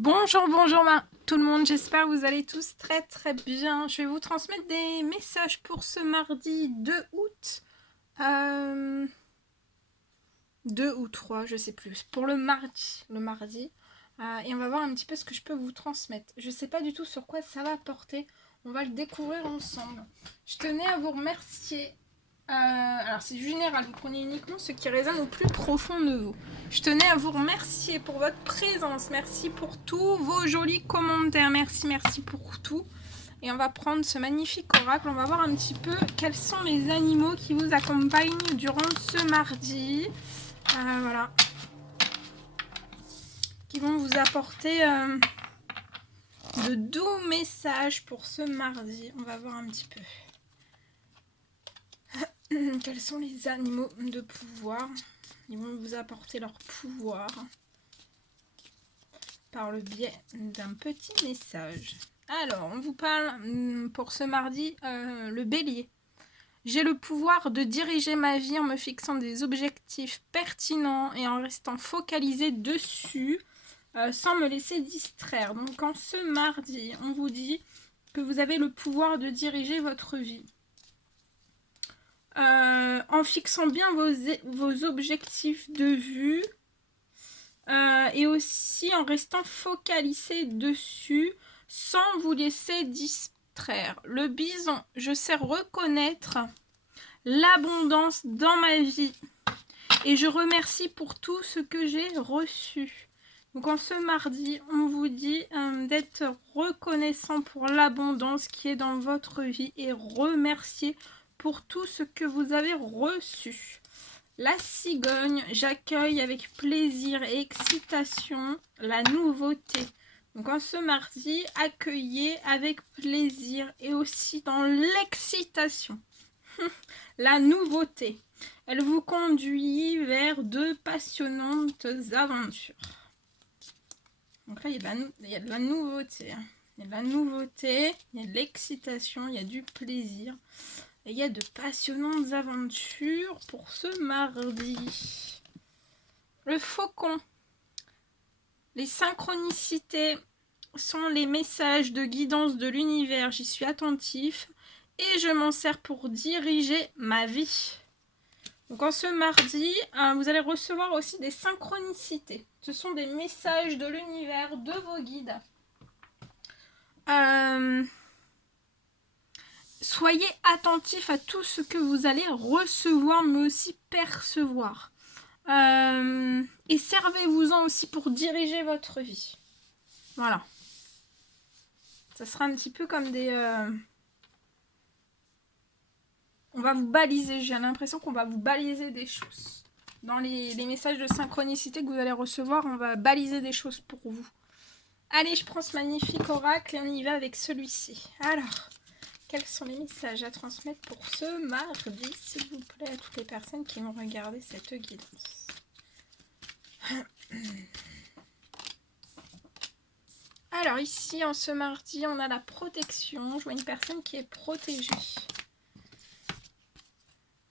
Bonjour, bonjour tout le monde, j'espère que vous allez tous très très bien. Je vais vous transmettre des messages pour ce mardi 2 août. 2 ou 3, je sais plus. Pour le mardi. Et on va voir un petit peu ce que je peux vous transmettre. Je sais pas du tout sur quoi ça va porter. On va le découvrir ensemble. Je tenais à vous remercier. Alors c'est général, vous prenez uniquement ce qui résonne au plus profond de vous. Je tenais à vous remercier pour votre présence. Merci pour tous vos jolis commentaires. Merci pour tout. Et on va prendre ce magnifique oracle. On va voir un petit peu quels sont les animaux qui vous accompagnent durant ce mardi. Voilà. Qui vont vous apporter de doux messages pour ce mardi. On va voir un petit peu. Quels sont les animaux de pouvoir? Ils vont vous apporter leur pouvoir par le biais d'un petit message. Alors, on vous parle pour ce mardi, le bélier. J'ai le pouvoir de diriger ma vie en me fixant des objectifs pertinents et en restant focalisé dessus sans me laisser distraire. Donc, en ce mardi, on vous dit que vous avez le pouvoir de diriger votre vie. En fixant bien vos objectifs de vue et aussi en restant focalisé dessus sans vous laisser distraire. Le bison, je sais reconnaître l'abondance dans ma vie et je remercie pour tout ce que j'ai reçu. Donc en ce mardi, on vous dit d'être reconnaissant pour l'abondance qui est dans votre vie et remercier pour tout ce que vous avez reçu. La cigogne, j'accueille avec plaisir et excitation la nouveauté. Donc en ce mardi, accueillez avec plaisir et aussi dans l'excitation la nouveauté. Elle vous conduit vers de passionnantes aventures. Donc là, il y a de la nouveauté. Il y a de la nouveauté, il y a de l'excitation, il y a du plaisir. Et il y a de passionnantes aventures pour ce mardi. Le faucon. Les synchronicités sont les messages de guidance de l'univers. J'y suis attentif et je m'en sers pour diriger ma vie. Donc en ce mardi, vous allez recevoir aussi des synchronicités. Ce sont des messages de l'univers, de vos guides. Soyez attentifs à tout ce que vous allez recevoir, mais aussi percevoir. Et servez-vous-en aussi pour diriger votre vie. Voilà. Ça sera un petit peu comme des... On va vous baliser. J'ai l'impression qu'on va vous baliser des choses. Dans les messages de synchronicité que vous allez recevoir, on va baliser des choses pour vous. Allez, je prends ce magnifique oracle et on y va avec celui-ci. Alors... Quels sont les messages à transmettre pour ce mardi, s'il vous plaît, à toutes les personnes qui vont regarder cette guidance. Alors ici, en ce mardi, on a la protection. Je vois une personne qui est protégée.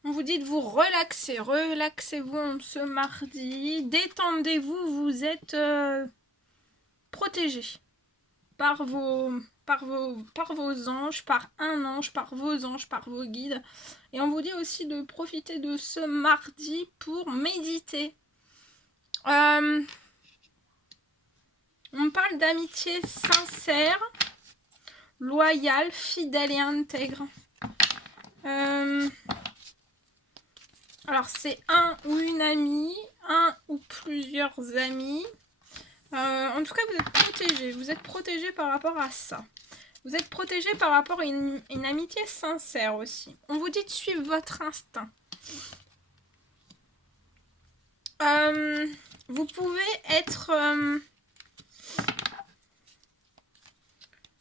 On vous dit de vous relaxer. Relaxez-vous en ce mardi. Détendez-vous, vous êtes protégé par vos anges, par un ange, par vos anges, par vos guides. Et on vous dit aussi de profiter de ce mardi pour méditer. On parle d'amitié sincère, loyale, fidèle et intègre. Alors c'est un ou une amie, un ou plusieurs amis. En tout cas, vous êtes protégé. Vous êtes protégé par rapport à ça. Vous êtes protégé par rapport à une amitié sincère aussi. On vous dit de suivre votre instinct. Vous pouvez être...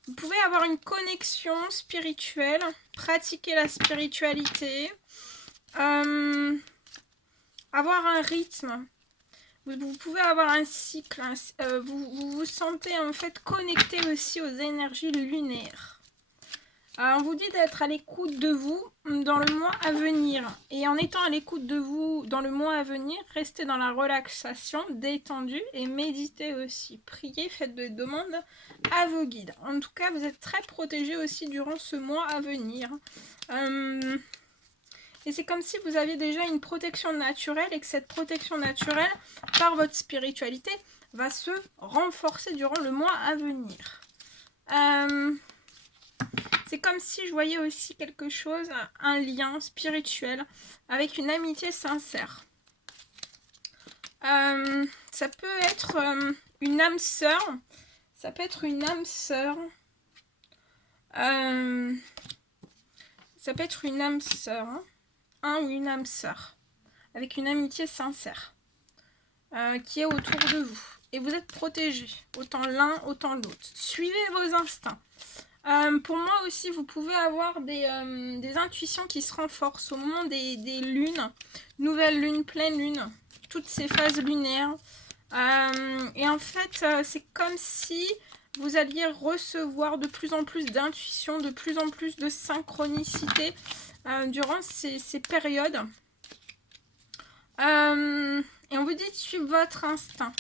vous pouvez avoir une connexion spirituelle, pratiquer la spiritualité, avoir un rythme. Vous pouvez avoir un cycle, vous vous sentez en fait connecté aussi aux énergies lunaires. On vous dit d'être à l'écoute de vous dans le mois à venir. Et en étant à l'écoute de vous dans le mois à venir, restez dans la relaxation, détendue et méditez aussi. Priez, faites des demandes à vos guides. En tout cas, vous êtes très protégés aussi durant ce mois à venir. Et c'est comme si vous aviez déjà une protection naturelle et que cette protection naturelle, par votre spiritualité, va se renforcer durant le mois à venir. C'est comme si je voyais aussi quelque chose, un lien spirituel avec une amitié sincère. Ça peut être une âme sœur. Ça peut être une âme sœur. Ça peut être une âme sœur. Un ou une âme sœur. Avec une amitié sincère. Qui est autour de vous. Et vous êtes protégés. Autant l'un, autant l'autre. Suivez vos instincts. Pour moi aussi, vous pouvez avoir des intuitions qui se renforcent au moment des lunes, nouvelle lune, pleine lune, toutes ces phases lunaires. Et en fait, c'est comme si vous alliez recevoir de plus en plus d'intuition, de plus en plus de synchronicité durant ces périodes. Et on vous dit de suivre votre instinct.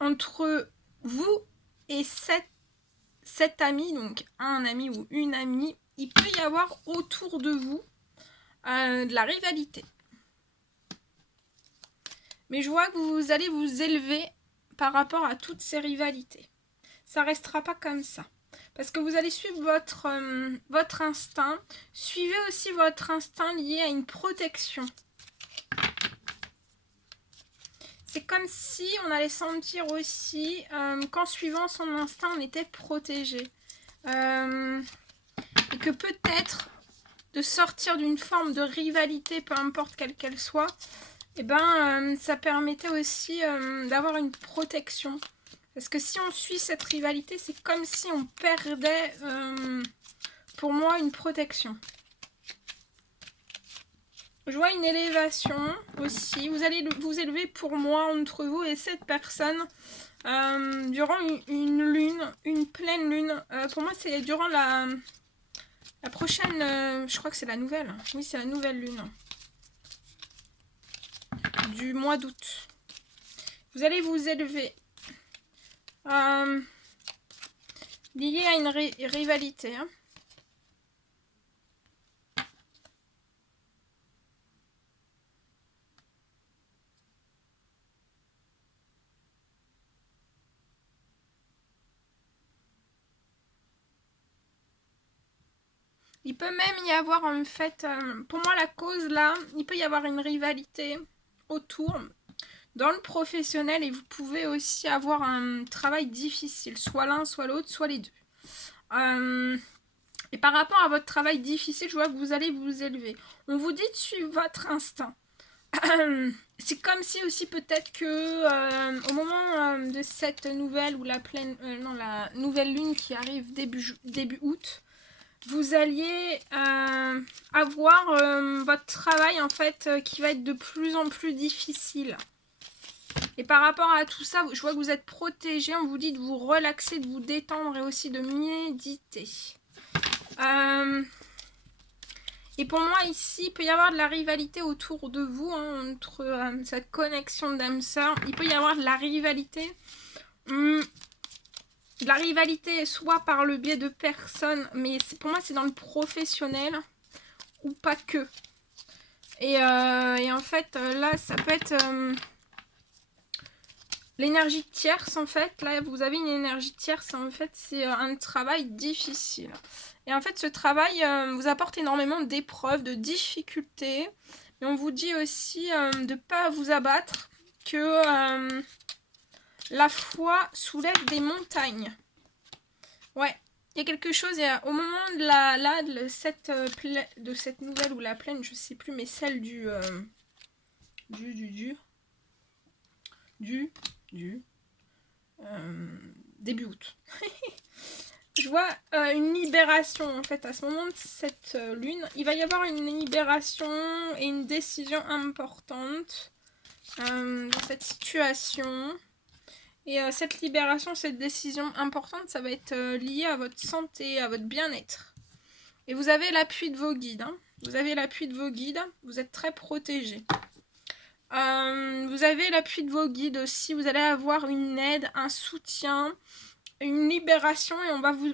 Entre vous et cet ami, donc un ami ou une amie, il peut y avoir autour de vous de la rivalité. Mais je vois que vous allez vous élever par rapport à toutes ces rivalités. Ça restera pas comme ça. Parce que vous allez suivre votre instinct. Suivez aussi votre instinct lié à une protection. C'est comme si on allait sentir aussi qu'en suivant son instinct, on était protégé. Et que peut-être de sortir d'une forme de rivalité, peu importe quelle qu'elle soit, et ça permettait aussi d'avoir une protection. Parce que si on suit cette rivalité, c'est comme si on perdait, pour moi, une protection. Je vois une élévation aussi. Vous allez vous élever pour moi entre vous et cette personne durant une lune, une pleine lune. Pour moi, c'est durant la prochaine, je crois que c'est la nouvelle. Oui, c'est la nouvelle lune du mois d'août. Vous allez vous élever lié à une rivalité. Hein. Il peut même y avoir en fait, pour moi la cause là, il peut y avoir une rivalité autour dans le professionnel et vous pouvez aussi avoir un travail difficile, soit l'un, soit l'autre, soit les deux. Et par rapport à votre travail difficile, je vois que vous allez vous élever. On vous dit de suivre votre instinct. C'est comme si aussi peut-être que au moment de cette nouvelle ou la nouvelle lune qui arrive début août, vous alliez avoir votre travail en fait qui va être de plus en plus difficile. Et par rapport à tout ça, je vois que vous êtes protégé. On vous dit de vous relaxer, de vous détendre et aussi de méditer. Et pour moi ici, il peut y avoir de la rivalité autour de vous, hein, entre cette connexion d'âme sœur. Il peut y avoir de la rivalité. De la rivalité soit par le biais de personnes, mais pour moi c'est dans le professionnel ou pas que. Et en fait là ça peut être l'énergie tierce en fait. Là vous avez une énergie tierce, en fait c'est un travail difficile. Et en fait ce travail vous apporte énormément d'épreuves, de difficultés. Mais on vous dit aussi de ne pas vous abattre, que la foi soulève des montagnes. Ouais, il y a quelque chose, au moment de cette nouvelle ou la pleine, je sais plus, mais celle du début août. Je vois une libération en fait à ce moment de cette lune. Il va y avoir une libération et une décision importante dans cette situation. Et cette libération, cette décision importante, ça va être lié à votre santé, à votre bien-être. Et vous avez l'appui de vos guides. Hein. Vous avez l'appui de vos guides. Vous êtes très protégé. Vous avez l'appui de vos guides aussi. Vous allez avoir une aide, un soutien, une libération. Et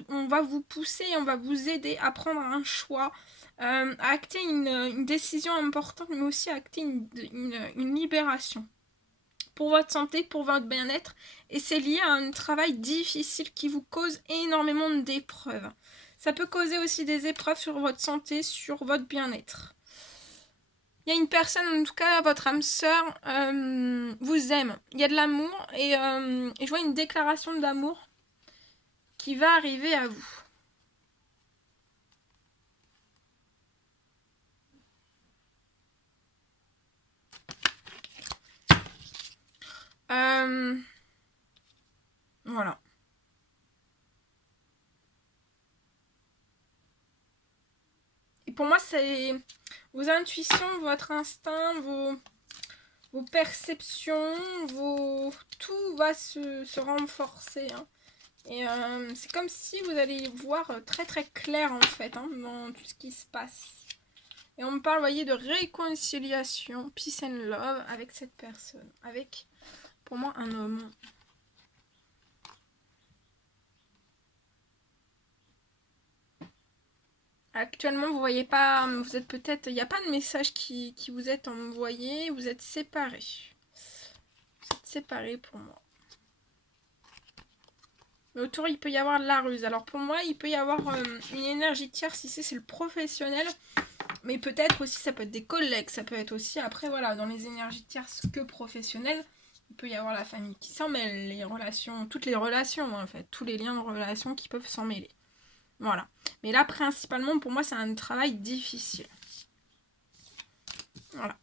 on va vous pousser, on va vous aider à prendre un choix, à acter une décision importante, mais aussi à acter une libération. Pour votre santé, pour votre bien-être. Et c'est lié à un travail difficile qui vous cause énormément d'épreuves. Ça peut causer aussi des épreuves sur votre santé, sur votre bien-être. Il y a une personne, en tout cas, votre âme sœur, vous aime. Il y a de l'amour et je vois une déclaration d'amour qui va arriver à vous. Voilà. Et pour moi, c'est vos intuitions, votre instinct, vos perceptions, tout va se renforcer. Hein. Et c'est comme si vous allez voir très très clair en fait hein, dans tout ce qui se passe. Et on me parle, vous voyez, de réconciliation, peace and love avec cette personne. Avec, pour moi, un homme. Actuellement, vous voyez pas, vous êtes peut-être, il n'y a pas de message qui vous est envoyé, vous êtes séparés. Vous êtes séparés pour moi. Mais autour, il peut y avoir de la ruse. Alors pour moi, il peut y avoir une énergie tierce ici, c'est le professionnel. Mais peut-être aussi, ça peut être des collègues, ça peut être aussi, après voilà, dans les énergies tierces que professionnelles, il peut y avoir la famille qui s'en mêle, les relations, toutes les relations en fait, tous les liens de relations qui peuvent s'en mêler. Voilà. Mais là, principalement, pour moi, c'est un travail difficile. Voilà.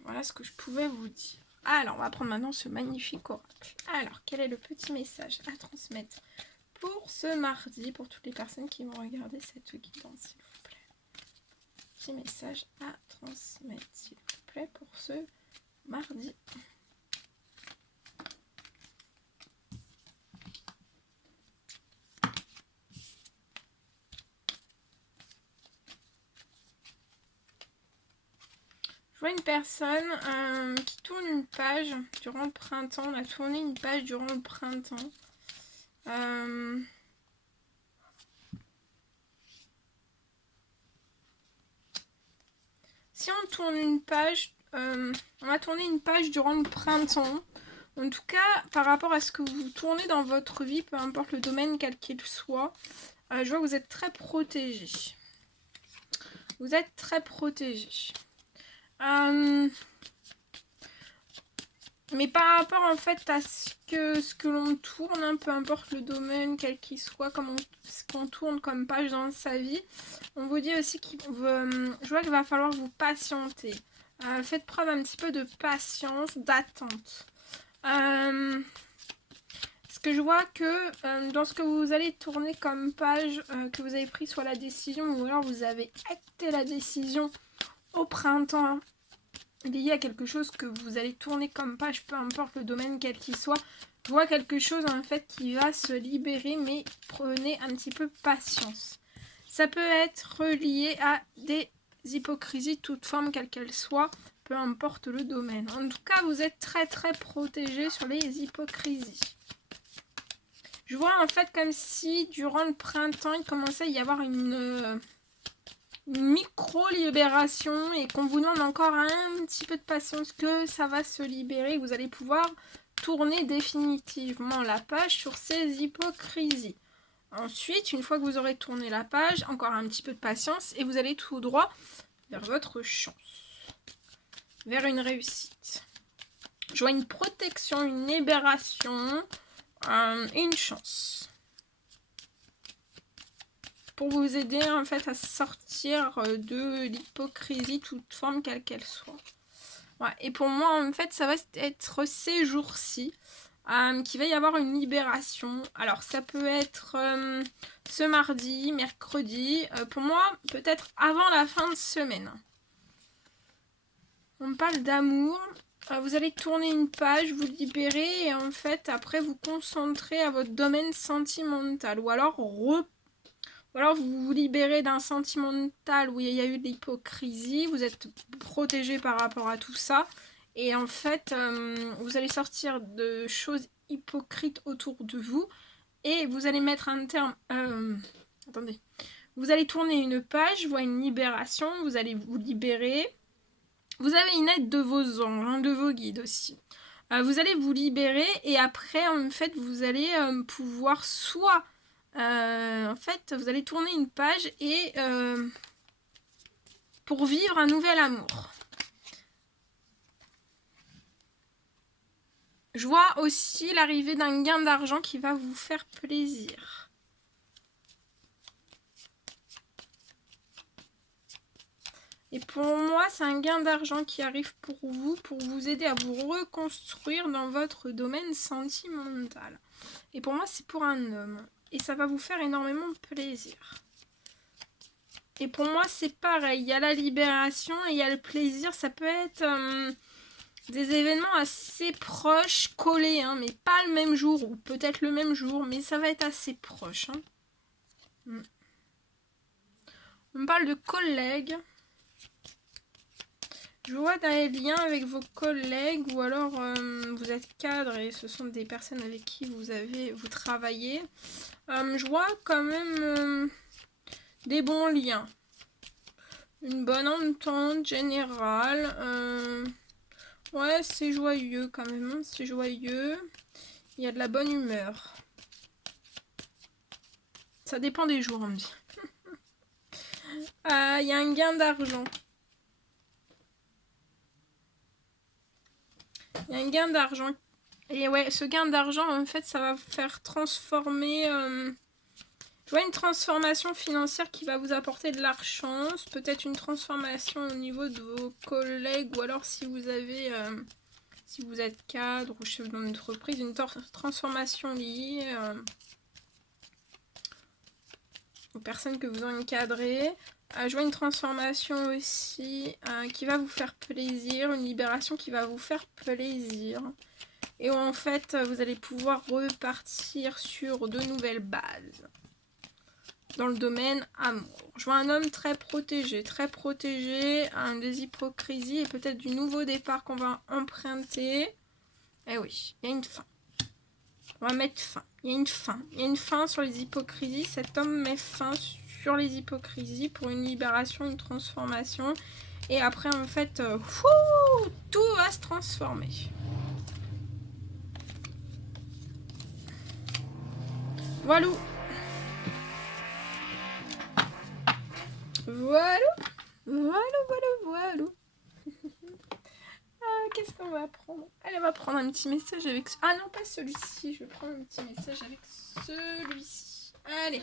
Voilà ce que je pouvais vous dire. Alors, on va prendre maintenant ce magnifique oracle. Alors, quel est le petit message à transmettre pour ce mardi, pour toutes les personnes qui vont regarder cette guidance, s'il vous plaît. Petit message à transmettre, s'il vous plaît, pour ce mardi. Je vois une personne qui tourne une page durant le printemps. On a tourné une page durant le printemps. Si on tourne une page, on a tourné une page durant le printemps. En tout cas, par rapport à ce que vous tournez dans votre vie, peu importe le domaine quel qu'il soit, je vois que vous êtes très protégé. Vous êtes très protégé. Mais par rapport en fait à ce que l'on tourne, hein, peu importe le domaine quel qu'il soit, ce qu'on tourne comme page dans sa vie, on vous dit aussi je vois qu'il va falloir vous patienter. Faites preuve un petit peu de patience, d'attente. Parce que je vois que dans ce que vous allez tourner comme page, que vous avez pris soit la décision ou alors vous avez acté la décision au printemps, lié à quelque chose que vous allez tourner comme page, peu importe le domaine quel qu'il soit, je vois quelque chose en fait qui va se libérer, mais prenez un petit peu patience. Ça peut être lié à des hypocrisies, toute forme quelle qu'elle soit, peu importe le domaine. En tout cas, vous êtes très très protégé sur les hypocrisies. Je vois en fait comme si durant le printemps, il commençait à y avoir une micro-libération et qu'on vous demande encore un petit peu de patience que ça va se libérer. Vous allez pouvoir tourner définitivement la page sur ces hypocrisies. Ensuite, une fois que vous aurez tourné la page, encore un petit peu de patience et vous allez tout droit vers votre chance, vers une réussite. Je vois une protection, une libération et une chance pour vous aider en fait à sortir de l'hypocrisie, toute forme quelle qu'elle soit. Ouais, et pour moi en fait ça va être ces jours-ci qu'il va y avoir une libération. Alors ça peut être ce mardi, mercredi, pour moi peut-être avant la fin de semaine. On parle d'amour. Vous allez tourner une page, vous libérer et en fait après vous concentrer à votre domaine sentimental. Ou alors vous vous libérez d'un sentimental où il y a eu de l'hypocrisie, vous êtes protégé par rapport à tout ça. Et en fait, vous allez sortir de choses hypocrites autour de vous et vous allez mettre un terme... attendez. Vous allez tourner une page, je vois une libération, vous allez vous libérer. Vous avez une aide de vos anges, de vos guides aussi. Vous allez vous libérer et après, en fait, vous allez pouvoir soit... en fait, vous allez tourner une page et pour vivre un nouvel amour. Je vois aussi l'arrivée d'un gain d'argent qui va vous faire plaisir. Et pour moi, c'est un gain d'argent qui arrive pour vous aider à vous reconstruire dans votre domaine sentimental. Et pour moi, c'est pour un homme. Et ça va vous faire énormément plaisir. Et pour moi, c'est pareil. Il y a la libération et il y a le plaisir. Ça peut être... des événements assez proches, collés, hein, mais pas le même jour, ou peut-être le même jour, mais ça va être assez proche. Hein. On parle de collègues. Je vois des liens avec vos collègues, ou alors vous êtes cadre et ce sont des personnes avec qui vous travaillez. Je vois quand même des bons liens. Une bonne entente générale. Ouais, c'est joyeux quand même, hein, c'est joyeux. Il y a de la bonne humeur. Ça dépend des jours, on me dit. Il y a un gain d'argent. Il y a un gain d'argent. Et ouais, ce gain d'argent, en fait, ça va vous faire transformer... je vois une transformation financière qui va vous apporter de l'argent. Peut-être une transformation au niveau de vos collègues. Ou alors si vous avez... si vous êtes cadre ou chef d'entreprise, une transformation liée aux personnes que vous encadrez. Je vois une transformation aussi qui va vous faire plaisir, une libération qui va vous faire plaisir. Et où en fait, vous allez pouvoir repartir sur de nouvelles bases dans le domaine amour. Je vois un homme très protégé, des hypocrisies et peut-être du nouveau départ qu'on va emprunter. Eh oui, il y a une fin. On va mettre fin. Il y a une fin. Il y a une fin sur les hypocrisies. Cet homme met fin sur les hypocrisies pour une libération, une transformation. Et après, en fait, tout va se transformer. Voilà. Voilà. Qu'est-ce qu'on va prendre? Elle va prendre un petit message avec... Ah non, pas celui-ci. Je vais prendre un petit message avec celui-ci. Allez,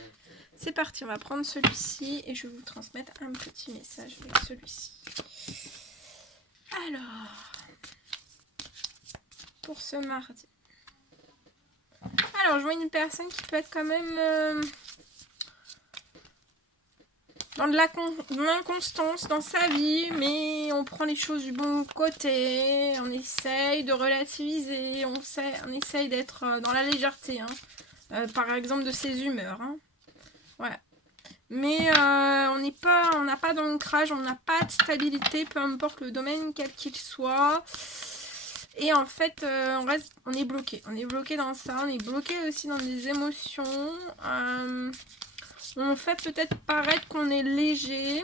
c'est parti. On va prendre celui-ci et je vais vous transmettre un petit message avec celui-ci. Alors, pour ce mardi. Alors, je vois une personne qui peut être quand même... dans de l'inconstance dans sa vie, mais on prend les choses du bon côté, on essaye de relativiser, on essaye d'être dans la légèreté, hein. Par exemple de ses humeurs. Hein. Ouais. Mais on n'a pas d'ancrage, on n'a pas de stabilité, peu importe le domaine quel qu'il soit. Et en fait, on est bloqué. On est bloqué dans ça, on est bloqué aussi dans des émotions. On fait peut-être paraître qu'on est léger,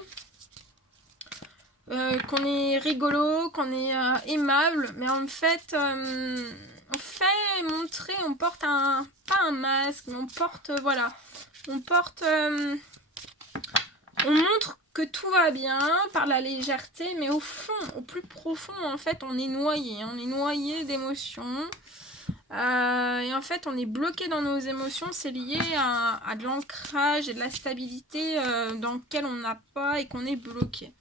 qu'on est rigolo, qu'on est aimable, mais en fait, on fait montrer, on porte pas un masque, mais on porte, voilà, on montre que tout va bien par la légèreté, mais au fond, au plus profond, en fait, on est noyé d'émotions. Et en fait, on est bloqué dans nos émotions. C'est lié à de l'ancrage et de la stabilité dans lequel on n'a pas et qu'on est bloqué.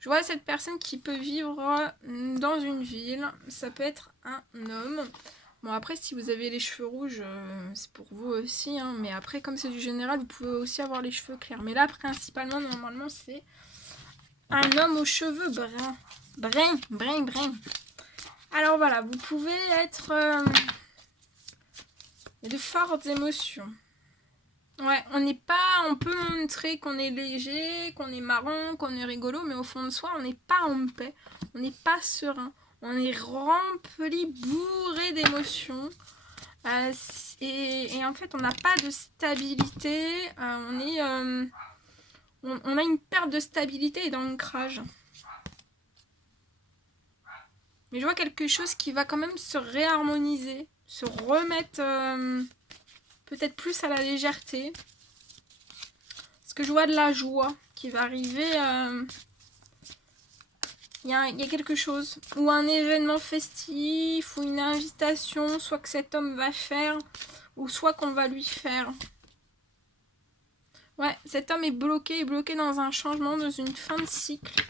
Je vois cette personne qui peut vivre dans une ville. Ça peut être un homme. Bon, après, si vous avez les cheveux rouges, c'est pour vous aussi, hein. Mais après, comme c'est du général, vous pouvez aussi avoir les cheveux clairs. Mais là, principalement, normalement, c'est un homme aux cheveux bruns. Brun. Alors voilà, vous pouvez être de fortes émotions. Ouais, on peut montrer qu'on est léger, qu'on est marrant, qu'on est rigolo, mais au fond de soi, on n'est pas en paix, on n'est pas serein, on est rempli, bourré d'émotions. Et en fait, on n'a pas de stabilité, on a une perte de stabilité et d'ancrage. Mais je vois quelque chose qui va quand même se réharmoniser, se remettre peut-être plus à la légèreté. Parce que je vois de la joie qui va arriver. Il y a quelque chose. Ou un événement festif, ou une invitation, soit que cet homme va faire, ou soit qu'on va lui faire. Ouais, cet homme est bloqué dans un changement, dans une fin de cycle.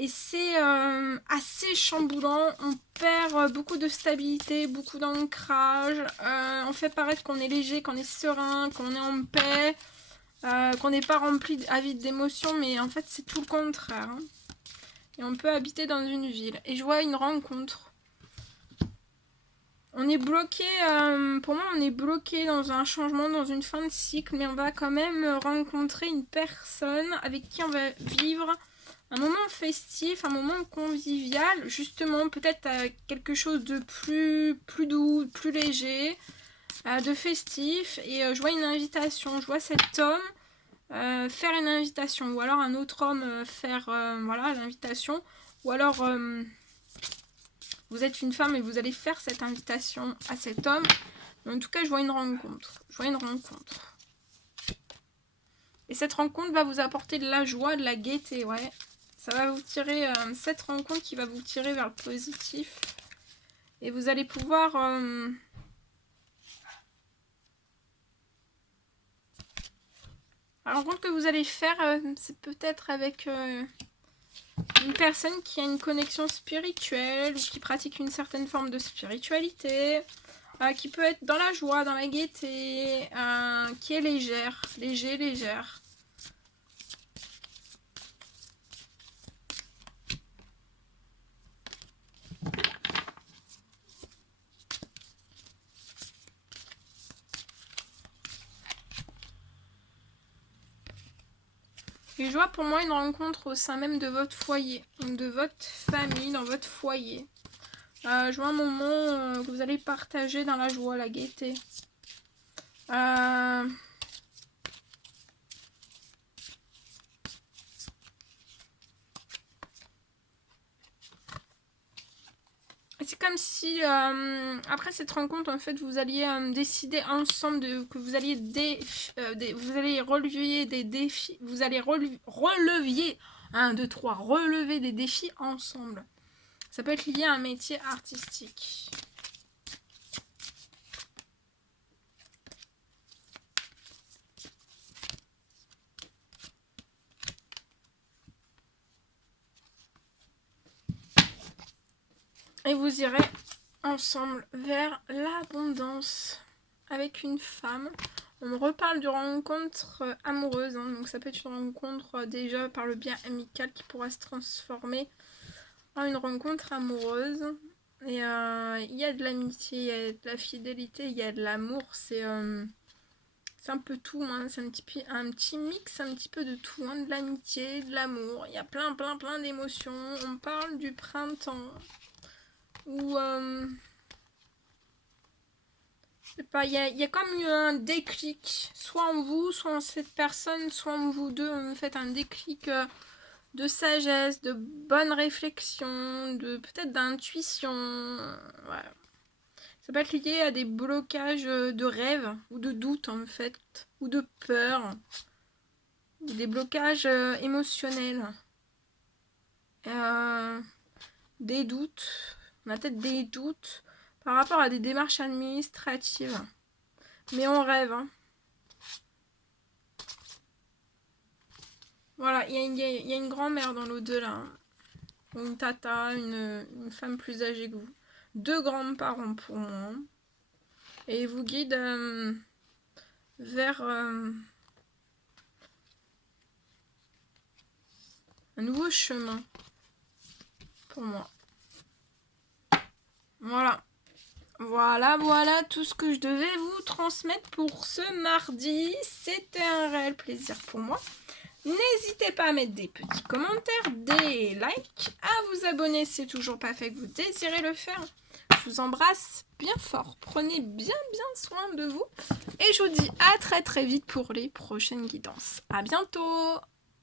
Et c'est assez chamboulant. On perd beaucoup de stabilité, beaucoup d'ancrage. On fait paraître qu'on est léger, qu'on est serein, qu'on est en paix, qu'on n'est pas rempli avide d'émotions, mais en fait c'est tout le contraire. Hein. Et on peut habiter dans une ville. Et je vois une rencontre. On est bloqué, pour moi on est bloqué dans un changement, dans une fin de cycle, mais on va quand même rencontrer une personne avec qui on va vivre un moment festif, un moment convivial, justement peut-être quelque chose de plus doux, plus léger, de festif. Et je vois une invitation, je vois cet homme faire une invitation, ou alors un autre homme faire voilà l'invitation, ou alors vous êtes une femme et vous allez faire cette invitation à cet homme. Mais en tout cas, je vois une rencontre. Et cette rencontre va vous apporter de la joie, de la gaieté, ouais. Ça va vous tirer, cette rencontre qui va vous tirer vers le positif. Et vous allez pouvoir... la rencontre que vous allez faire, c'est peut-être avec une personne qui a une connexion spirituelle ou qui pratique une certaine forme de spiritualité, qui peut être dans la joie, dans la gaieté, qui est légère. Et je vois pour moi une rencontre au sein même de votre foyer, de votre famille, dans votre foyer. Je vois un moment que vous allez partager dans la joie, la gaieté. C'est comme si, après cette rencontre, en fait, vous alliez décider ensemble que vous alliez vous allez relever des défis, vous allez relever, 1, 2, 3, relever des défis ensemble. Ça peut être lié à un métier artistique. Et vous irez ensemble vers l'abondance avec une femme. On me reparle de rencontre amoureuse, hein, donc ça peut être une rencontre déjà par le bien amical qui pourra se transformer en une rencontre amoureuse. Et il y a de l'amitié, il y a de la fidélité, il y a de l'amour, c'est un peu tout, hein. C'est un petit mix, un petit peu de tout, hein, de l'amitié, de l'amour, il y a plein d'émotions. On parle du printemps, où je sais pas, il y a comme eu un déclic, soit en vous, soit en cette personne, soit en vous deux, on fait un déclic de sagesse, de bonne réflexion, de peut-être d'intuition. Voilà. Ça peut être lié à des blocages de rêve ou de doute en fait, ou de peur, ou des blocages émotionnels, des doutes. On a peut-être des doutes par rapport à des démarches administratives. Mais on rêve, hein. Voilà, il y a une grand-mère dans l'au-delà. Hein. Ou une tata, une femme plus âgée que vous. 2 grands-parents pour moi. Et ils vous guident vers un nouveau chemin pour moi. Voilà. Voilà tout ce que je devais vous transmettre pour ce mardi. C'était un réel plaisir pour moi. N'hésitez pas à mettre des petits commentaires, des likes, à vous abonner si c'est toujours pas fait que vous désirez le faire. Je vous embrasse bien fort. Prenez bien soin de vous. Et je vous dis à très vite pour les prochaines guidances. À bientôt!